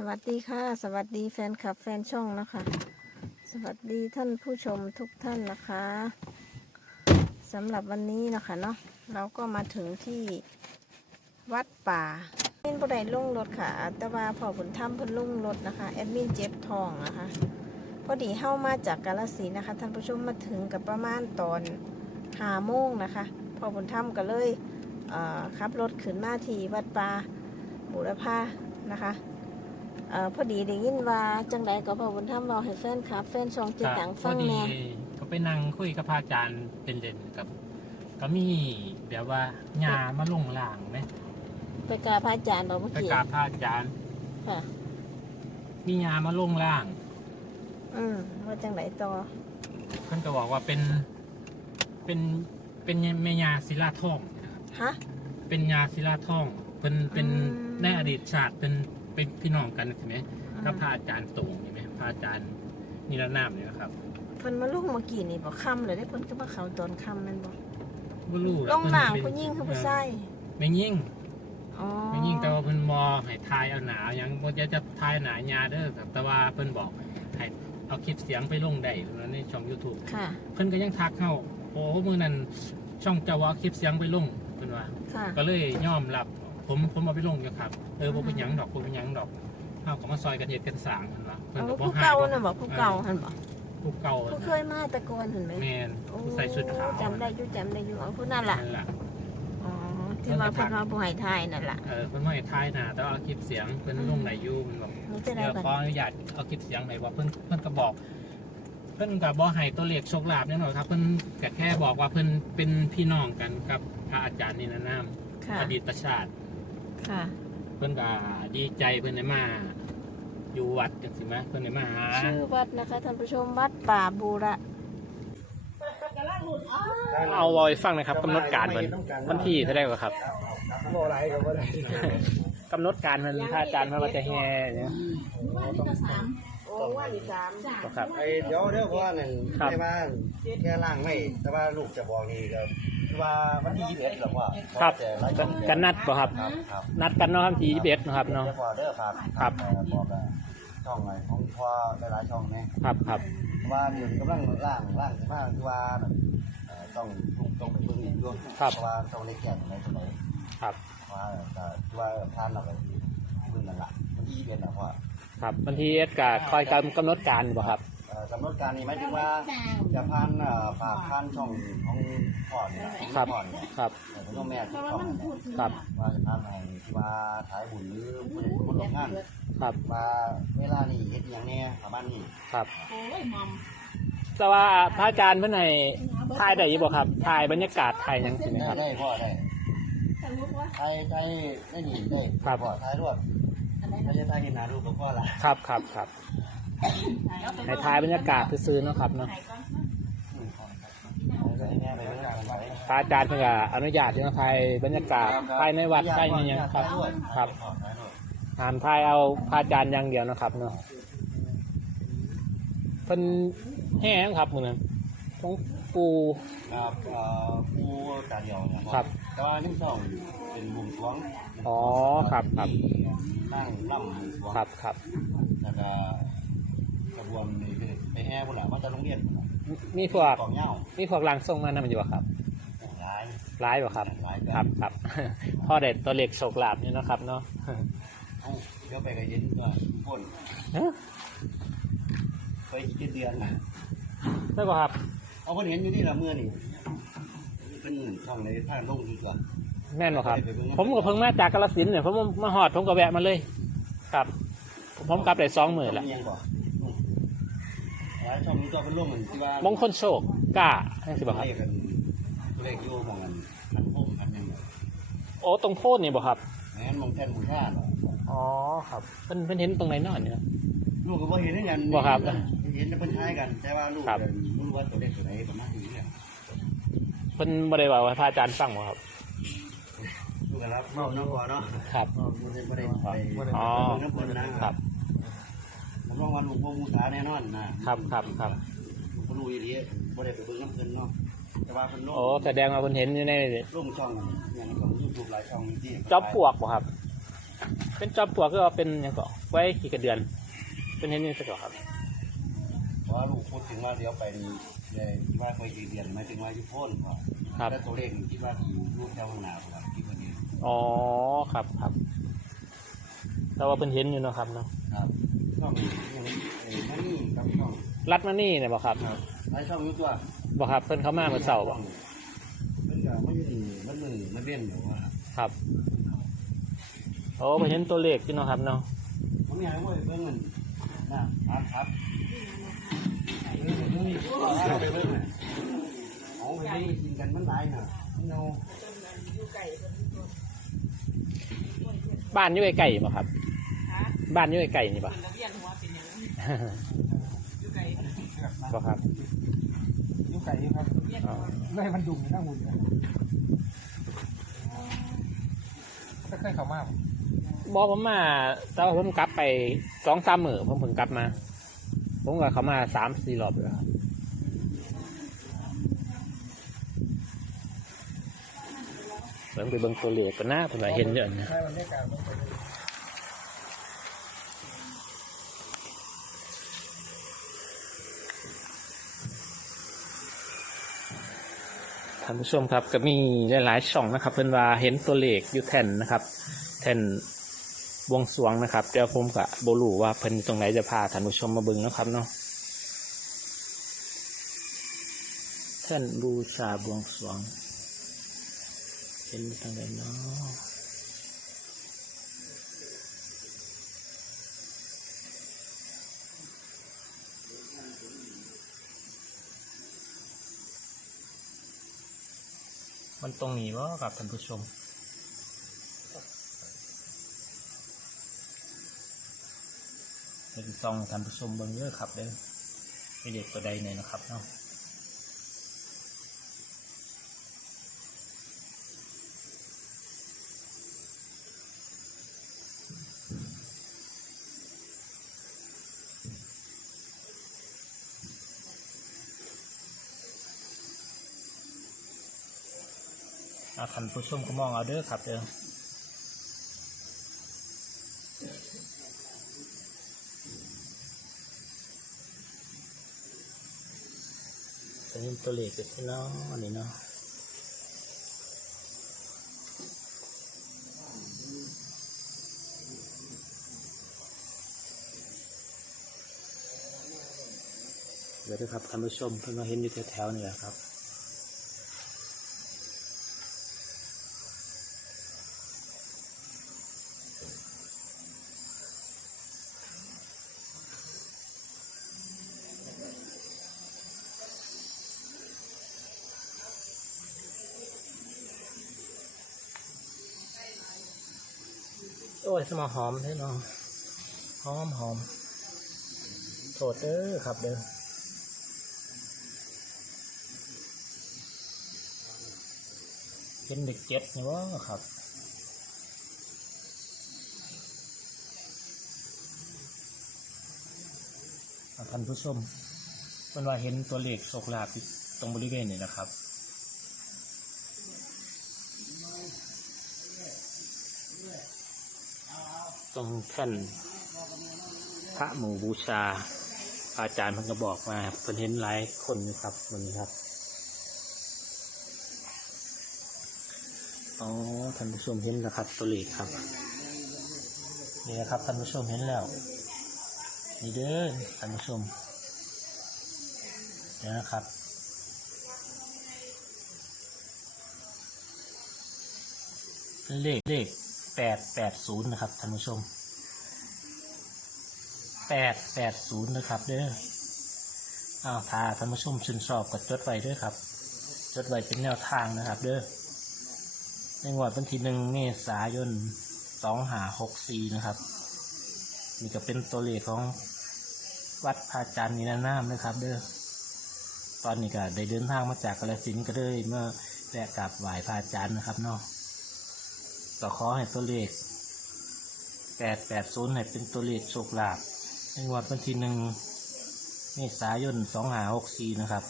สวัสดีค่ะ สวัสดีแฟนคลับแฟนช่องนะคะ สวัสดีท่านผู้ชมทุกท่านนะคะสำหรับวันนี้นะคะเนาะเราก็มาถึงที่วัดป่าแอดมินผู้ใดลุ่งรถค่ะแต่ว่าพอผลถ้ำเพิ่นลุ่งรถนะคะแอดมินเจ็บทองนะคะพอดีเข้ามาจากกาลสีนะคะท่านผู้ชมมาถึงกับประมาณตอนหาโมงนะคะพอผลถ้ำก็เลยเขับรถขึ้นมาที่วัดป่าบุรพานะคะ เอ่อพอดีได้ยินว่าจังใดก็พอบุญธรรมเราให้แฟนคลับแฟนช่องเจิตดังฟังแหน่พอดีก็ไปนั่งคุยกับพระอาจารย์เป็นเด่นๆกับ ก็มีแบบว่ายามาลงล่างไหมไปกราบพระอาจารย์บอกเมื่อไปกี้กราบพระอาจารย์ ค่ะ มียามาลงล่างอืมว่าจังใดต่อเพิ่นก็บอกว่าเป็นเป็นเป็นแม่ยาศิลาทองนะครับฮะ เป็นยาศิลาทองเป็นเป็นอืม ในอดีตชาติเป็น เป็นพี่น้องกันใช่ไหมอืมกับพระอาจารย์ตรงใช่ไหมพระอาจารย์นิรนามเนี่ยนะครับเพิ่นมาลุกเมื่อกี้นี่บอกค่ำเลยได้เพิ่นก็มาเขาตอนค่ำแมันบอกบ่รู้ลงหนังเพิ่ผู้นยิ่งคือผู้ชายไม่ยิ่งอ๋อไม่ยิ่งแต่ว่าเพิ่นมอให้ทายเอาหนายังบ่จะจะทายหนายาเด้อครับแต่ว่าเพิ่นบอกให้เอาคลิปเสียงไปลงได้ในช่อง YouTube ค่ะ เพิ่นก็ยังทักเข้าโอ้มื้อนั้นช่องเจะว่าเอาคลิปเสียงไปลงเพิ่นว่า ค่ะ ก็เลยยอมรับ ผมผมเอาไปลงอยู่ครับเออบ่เป็นหยังดอกบ่เป็นหยังดอกเฮาก็มาซอยกันเฮ็ดกันสร้างเพิ่นว่าเพิ่นเอาก็บ่ผู้หายเก่าบ่น่ะบอกผู้เก่าหันบอกผู้เก่าผู้เคยมาแตะโกอนเห็นไหมแม่นโอ้ผู้ใส่ชุดขาวจำได้อยู่จำได้อยู่เอาผู้นั่นล่ะนั่นล่ะ อ๋อที่ว่าเพิ่นว่าผู้ให้ทายนั่นล่ะเออเพิ่นบ่ให้ทายหน้าแต่ว่าเอาคลิปเสียงเพิ่นลงในอยู่เพิ่นบอก นี่จะได้เดี๋ยวบัดขออนุญาตเอาคลิปเสียงไหนว่าเพิ่นเพิ่นก็บอก เพิ่นก็บอกให้ตัวเลขโชคลาภแน่นอนครับ เพิ่นก็แค่บอกว่าเพิ่นเป็นพี่น้องกันกับพระอาจารย์นิรนามค่ะ อดีตชาติ ค่ะ เพิ่นก็ดีใจเพิ่นได้มา อยู่วัดจังซี่มั้ยเพิ่นได้มาหาชื่อวัดนะคะท่านผู้ชมวัดป่าบูระเอาไว้ฟังนะครับกำหนดการเพิ่นวันที่เท่าใดก็ครับบ่ไรก็บ่ได้กำหนดการเพิ่นพระอาจารย์เพิ่นว่าจะแห่เนี่ยโอ้วันที่สามบ่ครับไอ้เดี๋ยวเดี๋ยวเพราะว่านั่นครับได้มาแค่ล่างไม่แต่ว่าลูกจะบอกนี่ก็คือ ว่าวันที่21หรอกว่าครับแต่หลายกันกันนัดบ่ครับครับ ครับนัดกันเนาะครับที่21เนาะครับเนาะจะบอกเด้อครับครับเอ่อบอกว่าช่องไหนของพ่อหลายๆช่องนี่ครับครับว่าเดี๋ยวนี้กำลังล่างล่างสิมาคือว่าเอ่อต้องต้องไปเบิ่งอีกด้วยเพราะว่าต้องได้แก้ตรงไหนตรงไหนครับว่าก็คือว่าทานเราไปเบิ่งนั่นล่ะวันที่21น่ะพ่อครับวันที่เอสก็คอยกำกำหนดการบ่ครับ เอ่อกำหนดการนี่หมายถึงว่าจะผ่านเอ่อฝากผ่านช่องของพ่อนี่ล่ะของครับ พ่อนี่ครับเออพ่อแม่ทุกช่องนี่ครับ ว่าจะผ่านให้ที่ว่าถ่ายบุญหรือผู้ใดผู้ร่วมงานครับ ว่าเวลานี้เฮ็ดอหย่างแน่ประมาณนี้ครับแต่ว่าพระอาจารย์เพิ่นให้ถ่ายได้อยู่บ่ครับถ่ายบรรยากาศถ่ายหยังสิไหมได้ครับ ได้พ่อได้ถ่ายถ่ายได้หนีได้ครับ พ่อถ่ายรวดไม่ใช่ถ่ายเห็นหน้ารูปกับพ่อละ ครับครับครับ ให้ถ่ายบรรยากาศซื่อๆเนาะครับเนาะอืมไปแน่ไปเรื่องไปพระอาจารย์เพิ่นก็อนุญาตให้มาถ่ายบรรยากาศภายในวัดได้ยังยังครับครับถ่ายรวดห้ามถ่ายเอาพระอาจารย์อย่างเดียวเนาะครับเนาะเพิ่นแห้งครับมื้อนั้นของปูครับเอ่อผู้การเดียวเนี่ยครับแต่ว่านิ่มช่องเป็นบุญสวงอ๋อครับครับนั่งล่ำบุญสวงครับครับแล้วก็กระ บวนนี่คือไปแห่บุญแหละมาจากโรงเรียนพุ่นน่ะมีพวกกองเหย้ามีพวกรังส่งมานำอยู่บ่ครับหลายร้ายบ่ครับ หลายครับครับ พ่อเด็ดตัวเล็กโชคลาภนี่เนาะครับเนาะเอ้าเดี๋ยวไปก็เห็นก็พ่นฮะไปกี่เดือนน่ะได้บ่ครับ เอาเพิ่นเห็นอยู่นี่ละเมื่อนี่เป็นช่องในทางลงดีกว่าแม่นบ่ครับ ผมก็เพิ่งมาจากกาฬสินธุ์เนี่ยผมมาหอดผมก็แวะมาเลย ครับ ผมกลับได้สองหมื่นละยังบ่หลายช่องนี้ก็เป็นร่วมกันที่ว่ามงคลโชคกล้าให้สิบ่ครับเลขกันเลขอยู่หมองกันมันพุ่มกันยังไงโอ้ตรงโพดนี่บ่ครับแม่นมองแท่นมูลค่าเนาะอ๋อครับเพิ่นเพิ่นเห็นตรงไหนนอนเนี่ย ลูกก็บ่เห็นเหมือนกันบ่ครับเห็นแต่เพิ่นทายกัน แต่ว่าลูกครับก็ไม่รู้ว่าตัวเลขตัวไหนประมาณนี้เนี่ยเพิ่นบ่ได้เว่าให้พระอาจารย์ฟังบ่ครับ ลูกก็รับเมาน้องก่อนเนาะครับ เมาบ่ได้บ่ได้บ่ได้อ๋อ น้ำเพิ่นนะครับ ผมลองวันหลวงพ่อมูสาแน่นอนนะครับครับครับบ่รู้อีหลีบ่ได้ไปเบิ่งน้ำเพิ่นเนาะแต่ว่าเพิ่นลงโอ้แสดงว่าเพิ่นเห็นอยู่ในลงช่องอย่างช่อง YouTube หลายช่องที่จอบปลวกบ่ครับ เป็นจอมปลวกก็เป็นหยังก็ไว้กี่กระเดือน เป็นเห็นนี่สักก่อนครับเพราะลูกพูดถึงว่าเดี๋ยวไปเลยที่ว่าไปกี่เดือนหมายถึงว่าอยู่โพ้นก่อนครับแต่ตัวเลขนี่คิดว่าอยู่รูปแถวข้างหน้าครับที่วันนี้อ๋อครับครับแต่ว่าเป็นเห็นอยู่เนาะครับเนาะครับ ช่องนี้เอ้ยนั่นนี่ครับช่องรัดมานี่เนี่ยบ่ครับหลายช่องอยู่ตัวบ่ครับเพิ่นเข้ามาเมื่อเช้าบ่มันก็ไม่มีมันมือมันเว้นอยู่ว่าครับโอ้ไปเห็นตัวเลขอยู่เนาะครับเนาะผมอยากให้เว้ยเบิ่งมันนะครับครับเออเบิ่งนี่เอาไปเบิ่งน่ะเอาไปเบิ่งไปกินกันมันหลายน่ะมันเอาบ้านอยู่ไกลๆบ่ครับ บ้านอยู่ไกลๆนี่ บ่บ่ครับยุคไก่ครับอ๋อไม่ให้มันดุ่มหน้าหุ่นเลยถ้าเคยเข้ามาบ่บอผมมาแต่ว่าผมกลับไปสองสามมื้อผมเพิ่งกลับมา ผมก็เข้ามาสามสี่รอบแล้วครับเบิ่งไปเบิ่งตัวเลขกันนะผมว่าเห็นเยอะนะ ใช่มันไม่กล้ามันไปเลย ท่านผู้ชมครับก็มีหลายๆช่องนะครับ เพื่อนว่าเห็นตัวเลขอยู่แท่นนะครับ แท่นบวงสรวงนะครับเดี๋ยวผมกับโบลูว่าเพิ่นอยู่ตรงไหนจะพาท่านผู้ชมมาบึงนะครับเนาะแท่นบูชาบวงสรวงเห็นตรงไหนเนาะ มันตรงนี้วะครับท่านผู้ชม เป็นซองท่านผู้ชมเบิ่งเยอะครับเด้อไม่เด็กตัวใดเนี่ยนะครับเนาะาท่านผู้ชมก็มองเอาเด้อครับเด้อเป็นตัวเลขเป็นเนาะอันนี้เนาะเดี๋ยวนะครับท่านผู้ชมเพิ่งมาเห็นอยู่แถวๆนี่แหละครับ โอ้ยสมาหอมใช่เนาะหอมหอมโทษเด้อครับเด้อเป็นเด็กเจ็ดนี่วะครับท่านผู้ชมเป็นว่าเห็นตัวเลขโชคลาภตรงบริเวณนี่นะครับ ตรงแท่นพระหมู่บูชา อาจารย์เพิ่นก็บอกมาเพิ่นเห็นหลายคนอยู่ครับวันนี้ครับอ๋อท่านผู้ชมเห็นแล้วครับตัวเลขครับนี่นะครับท่านผู้ชมเห็นแล้วนี่เด้อท่านผู้ชมเดี๋ยวนะครับเลขเลข แปดแปดศูนย์นะครับท่านผู้ชมแปดแปดศูนย์นะครับเด้ออ้าวถ้าท่านผู้ชมชื่นชอบก็จดไว้ด้วยครับ จดไว้เป็นแนวทางนะครับ เด้อในงวดวันที่หนึ่งเมษายนสองหาหกสี่นะครับนี่ก็เป็นตัวเลขของวัดพระจันทร์นิรนามนะครับ เด้อตอนนี้ก็ได้เดินทางมาจากกาฬสินก็เลยเมื่อแวะกราบไหว้พระอาจารย์นะครับเนาะ ก็ขอให้ตัวเลขแปดแปดศูนย์ให้เป็นตัวเลขโชคลาภในงวดวันที่หนึ่งเมษายนสองหาหกสี่นะครับ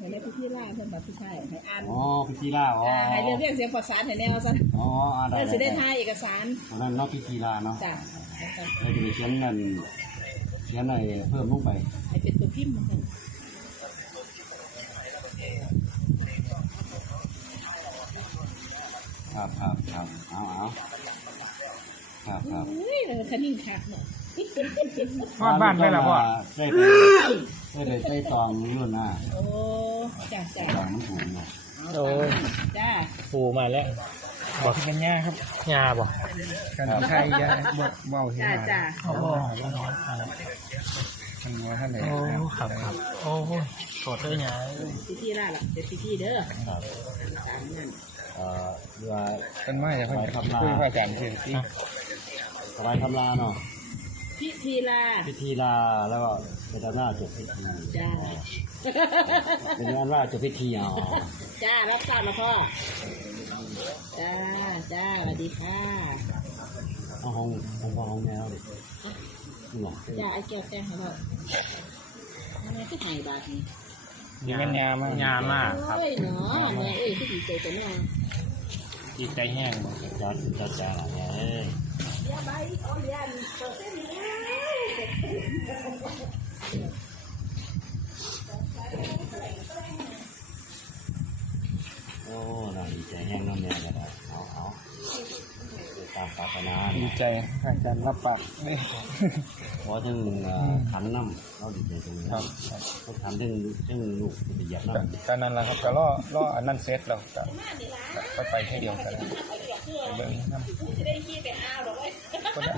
ให้ได้พี่ล่าเพิ่นบัดพี่ชายให้อ่านอ๋อพิธีล่าอ๋ออ่าให้เรียกเรียกเสียงประสานให้แนวซะอ๋ออ่าได้เพื่อสิได้ได้ถ่ายเอกสารอันนั้นเนอกพิธีล่าเนาะจ้ะเราจะไปเขียนนั่นเขียนอะไรเพิ่มลงไปให้เป็นตัวพิมพ์มันกัน ครับครับครับเอาเอาครับครับเฮ้ยเออคันนิ่งคักเนาะทอดบ้านไปแล้วพ่อได้ไปได้ไปใส่ตองนู่นน่ะโอ้จ้ะจ้ะตองมันถูกนะโอ้ยจ้าปูมาแล้วบอกกันย่าครับยาบ่กันไข่ยาบดเบาเห็นจ้าหน่อยจ้าโอ้โหมันวัวท่านไหนโอ้ครับครับโอ้ยสดเลยยาพี่ที่ล่าล่ะเดี๋ยวพี่ที่เด้อครับตามนั้น เอ่อเรือกันไม่จะเพิ่งคุยพระอาจารย์เพื่อนที่สบายทำลาเนาะพี่ทีล่าพิธีลาแล้วก็เป็นด้านหน้าจบพิธีจ้าเป็นด้านหน้าจบพิธีอ๋อจ้ารับทราบแล้วพ่อจ้าจ้าสวัสดีค่ะเอาห้องห้องพ่อห้องแมวดินี่หรอจ้าไอ้แก้วแก้วให้เราทำไมก็ไห้บาทนี้ มีเงินยามากยามากครับ โอ้ยเนาะแม่เอ้ยพี่ดีใจจังเนาะดีใจแห้งบ่จ้าจ้าจ้าเนี่ยเอ้ยโอ้น่าดีใจแห้งน้ำแม่เลยนะเอาเอาตามปรารถนาดีเนี่ยใจพระอาจารย์รับปากนี่เพราะถึงเอ่อขันน้ำเราดีใจตรงนี้ครันะบครับเขาทำถึงถึงลูกจะเหยียบน้ำตอนนั้นแหละครับก็ล่อล่ออันนั้นเสร็จแล้วก็ก็ไปแค่เดียวกันไปเบิ่งน้ำก็ได้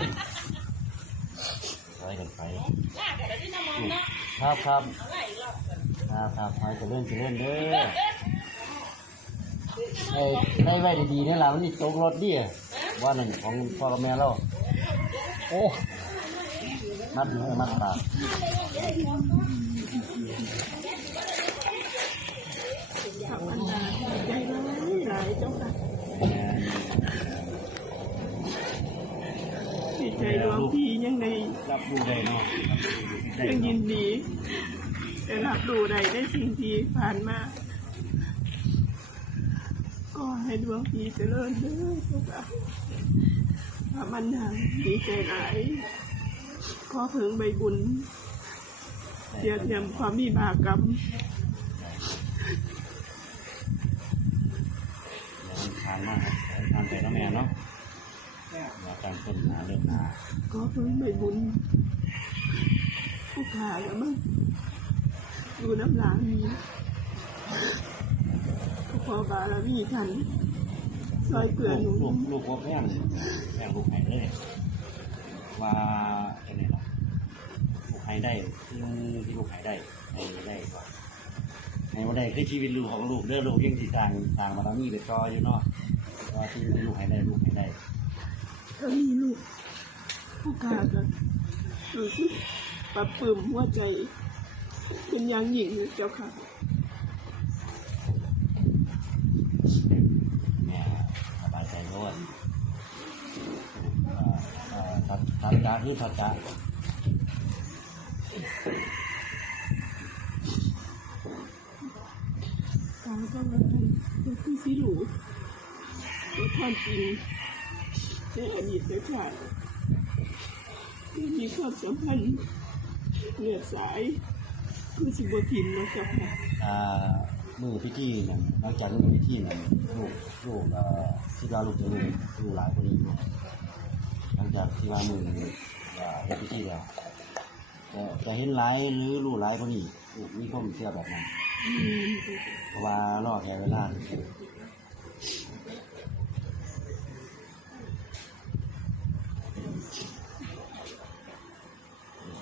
ไว้กันไปครับครับครับครับไปจะเล่นจะเล่นเด้อ ไอ้ได้ไว้ดีๆนี่แหละมันนี่ตกรถดิว่าหนึ่งของพ่อกับแม่เราโอ้มัดมือมัดปากหลายเจ้าค่ะแม่ดีใจดวงพี่ยังในรับรู้ได้เนาะได้ยังยิเนาะนดีได้รับรู้ได้ได้สิ่งที่ผ่านมา ก็ให้ดวงพีเจริญเด้อเจ้าค่ะพระมันหาดีใจหลายขอเพิงใบบุญเสียเทียมความมีบากรรมทานมากทานไปแล้วแม่เนาะมาตั้งต้นหาเริ่มหาก็เพิ่งไปบุญผู้ขาแล้วมั้งดูน้ำหลางนี้ ก็พอบารมีทันซอยเกลือหนูลูกลูกว่าแพงแพงลูกไห้เลยว่าเป็นไงล่ะลูกไห้ได้ที่ที่ลูกไห้ได้ไห้ได้ก่อนไห้ว่าได้คือชีวิตลูกของลูกเด้อลูกยังติดต่างต่างมาแล้วมีเด็กจออยู่เนาะว่าที่ลูกไห้ได้ลูกไห้ได้ถ้ามีลูกผู้ขาก็รู้สึกปรับปลื้มหัวใจ เป็นอย่างยิ่งเลยเจ้าค่ะ แม่สบายใจโลดเอ่อเอ่อ ทัดทัดจ้าคือทัดจ้าตาก็รักกันเป็นผู้สิหลูเป็นความจริงในอดีตชาติที่มีความสัมพันธ์เหนือสายคือสิบทินนะเจ้าค่ะอ่ามือพิธีเนี่ยหลังจากมือพิธีเนี่ยลูกลูกเอ่อที่ว่าลูกจะลูกลูกหลายคนนี้อยู่ หลังจากที่ว่ามือเอ่อเฮ็ดพิธีแล้วจะจะเห็นหลายหรือลูกหลายคนนี้มีความเชื่อแบบนั้นเพราะว่ารอแค่เวลา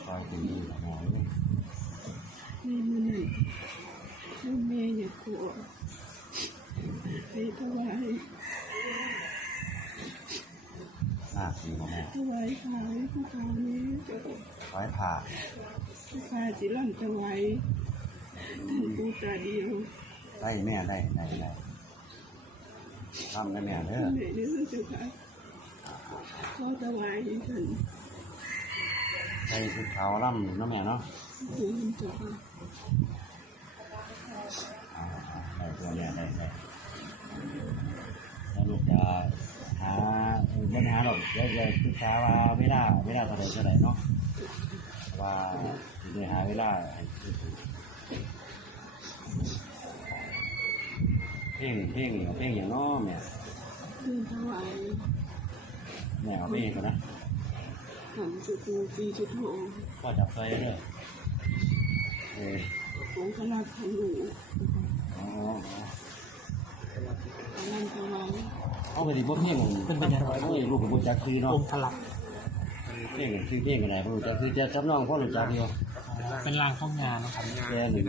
คอยถึงอยู่หน่อยนมือหนึ่งพ่อแม่อย่ากลัวให้ถวาย หน้าสีของแม่ ถวายขายผู้ขาวนี้เจ้าค่ะร้อยผ่าผู้ขาสิลั่นถวายท่านผู้ตาเดียวได้แม่ได้ได้ได้ทำได้แม่เด้อในเนื้อเจ้าค่ะขอถวายท่านใส่ชุดขาวล่ำเนาะแม่เนาะผู้นเจ้าค่ะเอาเอาได้ตัวเนี่ยได้ได้แล้วลูกจะหา เออไม่หาหรอกเดี๋ยวจะปรึกษาว่าเวลาเวลาเท่าไหร่เท่าไหร่เนาะว่าจะหาเวลาให้เพลงเพลงเอาเพลงอย่างน้อเนี่ยเดินถวายแม่เอาเพลงกันนะสามจุดหนึ่งสี่จุดหกพ่อจับไฟเลยเออของคณะพันหนูอ๋อกำลังถวาย เอาไปดิบ่เพลงเป็นเป็นยังไงโอ้ยลูกกับบุจักคือเนาะองค์พลักเพลงซื้อเพลงกันไหนบ่รู้จักคือจะจำน้องพ่อรู้จักอยู่เป็นรางเข้างานนะครับแกหนึ่ง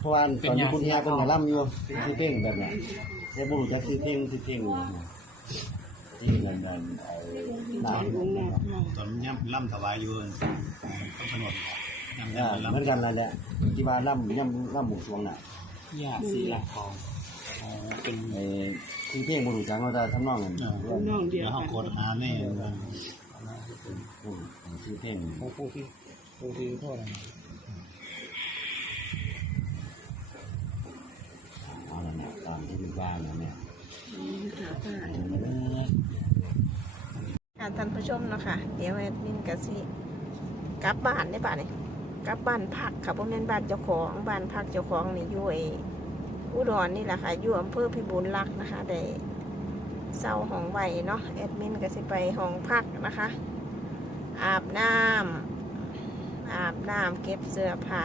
เพราะว่าตอนนี้คุณเฮียเป็นหมอลำอยู่ซื้อเพลงแบบเนี้ยแต่บ่รู้จักซื้อเพลงซื้อเพลงที่เงินเดือนไอ้หน้าลงหนักหน่อยตอนย่ำล่ำถวายอยู่ต้องถนนย่ำอ่าย่ำเหมืล่ำอนกันนั่นแหละที่ว่าล่ำย่ำล่ำบุกสวงน่ะย่าสีหลักทองอ๋อ เป็นไอ้ซื้อเพลงบ่รู้จักเราจะทำนองกันน้องเดียวเดี๋ยวเขากันกดหาแน่อืมซื้อเพลงผู้ผู้ที่ผู้ที่พ่ออะไรเอาละเนี่ยตามที่ลูกว่าเนี่ยเนี่ยขาป้าอ่าท่านผู้ชมเนาะคะเดี๋ยวแอดมินกสิกลับบ้านได้ป่ะนี่กลับบ้านพักค่ะบ่แม่นบ้านเจ้าของบ้านพักเจ้าของนี่อยู่ไอ้อุดรนี่แหละค่ะอยู่อำเภอพิบูลรักษ์นะคะได้เศร้าห้องไว้เนาะแอดมินก็สิไปห้องพักนะคะ อาบน้ำอาบน้ำเก็บเสื้อผ้า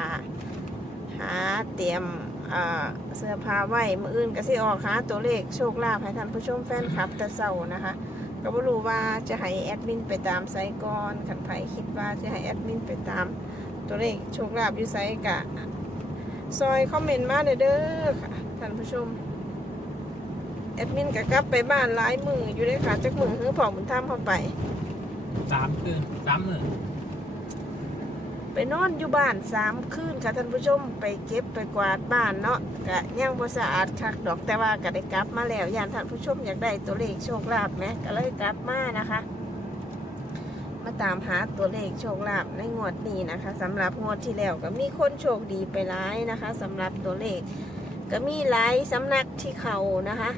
หาเตรียมเอ่อเสื้อผ้าไว้มืออื่นก็สิออกหาตัวเลขโชคลาภให้ท่านผู้ชมแฟนคลับแต่เศร้านะคะก็ไม่รู้ว่าจะให้แอดมินไปตามไซก่อนขันไผคิดว่าจะให้แอดมินไปตามตัวเลขโชคลาภอยู่ไซกะ ซอยคอมเมนต์มาเด้อเด้อค่ะท่านผู้ชม แอดมินก็กลับไปบ้านหลายมืออยู่เลยค่ะจักมือฮือผ่อบุญธรรมเข้าไป สามคืนสามหมื่นไปนอนอยู่บ้านสามคืนค่ะท่านผู้ชมไปเก็บไปกวาดบ้านเนาะกะย่างบ่สะอาดคักดอกแต่ว่าก็ได้กลับมาแล้วยานท่านผู้ชมอยากได้ตัวเลขโชคลาภไหมก็เลยกลับมานะคะมา ตามหาตัวเลขโชคลาภในงวดนี้นะคะสำหรับงวดที่แล้วก็มีคนโชคดีไปหลายนะคะสำหรับตัวเลข ก็มีหลายสำนักที่เขานะคะ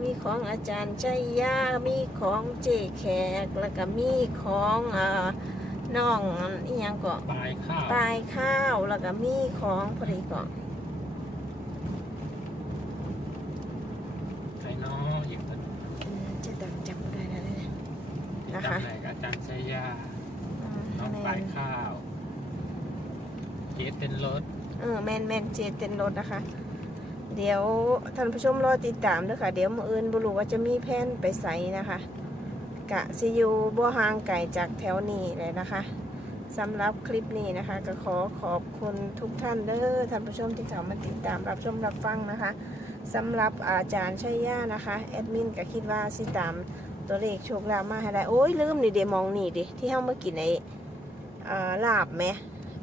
มีของอาจารย์ชัยยามีของเจแขกแล้วก็มีของเอ่อน้องอีหยังก็ปลายข้าวปลายข้าวแล้วก็มีของพอดีก่อน ไข่น้ออยู่กัน จะดังจำบ่ได้แล้วเนี่ยนะคะ จำไหนกับอาจารย์ชัยยา อืม น้องปลายข้าว เกสเป็นรถเออแมนแมนเจเต็นรถนะคะ เดี๋ยวท่านผู้ชมรอติดตามด้วยค่ะ เดี๋ยวมื่ออื่นบุรุว่าจะมีแผนไปใส่นะคะ กะซิอยูบัวหางไก่จากแถวนี้เลยนะคะสำหรับคลิปนี้นะคะ ก็ขอขอบคุณทุกท่านเด้อท่านผู้ชมที่เข้ามาติดตามรับชมรับฟังนะคะสำหรับอาจารย์ชัยยานะคะแอดมินก็คิดว่าสิตามตัวเลขโชคลาภมาให้ได้โอ้ยลืมนี่เดมองนี่ดิที่เฮาเมื่อกินไอ้ลาบไหม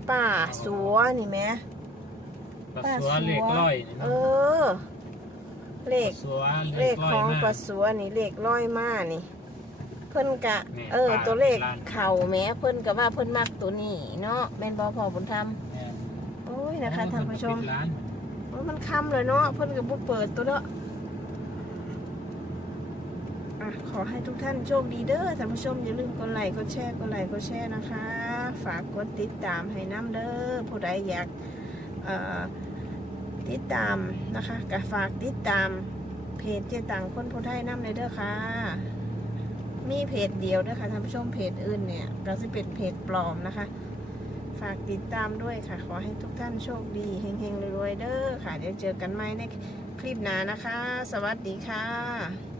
ป้าสัวนี่ไหมปลาสัวเหล็กร้อยนี่เอเนาะอเลข สัวเลขร้ขยองมากปลาสัวนี่เลขร้อยมานี่ เพิ่นกะ นี่เออป้าตัวเลขร้าน เข่าแหม้เพิ่นกะว่าเพิ่นมักตัวนี้เนาะแม่นบ่พอบุญธรรมแม่นโอ้ยนะคะท่านผู้ชมปิดร้านโอ้ยมันค่ำเลยเนาะเพิ่นก็บ่เปิดตัวเนาะ อะขอให้ทุกท่านโชคดีเด้อท่านผู้ชมอย่าลืมกดไลค์กดแชร์กดไลค์กดแชร์นะคะ ฝากกดติดตามให้น้ำเด้อผู้ใดอยากติดตามนะคะก็ฝากติดตามเพจเจตังคนผู้ไทยน้ำเลยเด้อค่ะ มีเพจเดียวเด้อค่ะท่านผู้ชมเพจอื่นเนี่ยก็จะเป็นเพจปลอมนะคะ ฝากติดตามด้วยค่ะ ขอให้ทุกท่านโชคดีเฮงๆรวยๆเด้อค่ะ เดี๋ยวเจอกันใหม่ในคลิปหน้านะคะ สวัสดีค่ะ